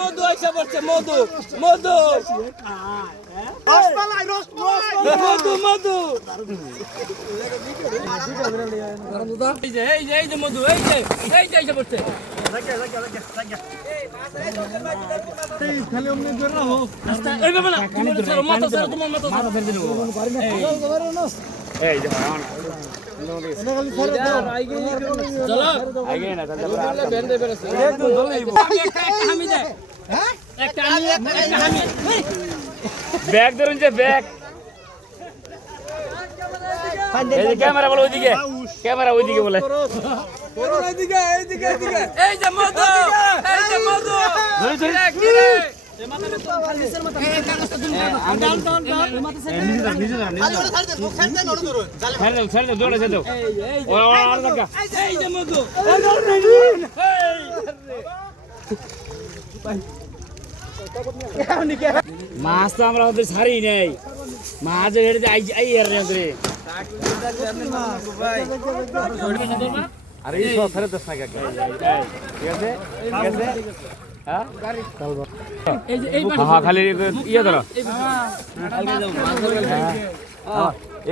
মধু আইসা পড়ছে মধু মধু মধু মধু এই যে মধু এই যে আইসা পড়ছে ব্যাগ ধরুন যে ব্যাগ ক্যামেরা বলে ওইদিকে ক্যামেরা ওইদিকে বলে এই যে মধু এই যে মধু মাছ তো আমরা ওদের ছাড়ি নাই মাছ আরে সব ফেরত দশ টাকা ঠিক আছে ঠিক আছে হ্যাঁ খালি ইয়ে ধরো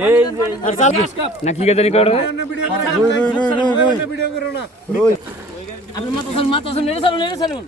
এই না কি জানি করো আপনি মাথা নেড়ে চালুন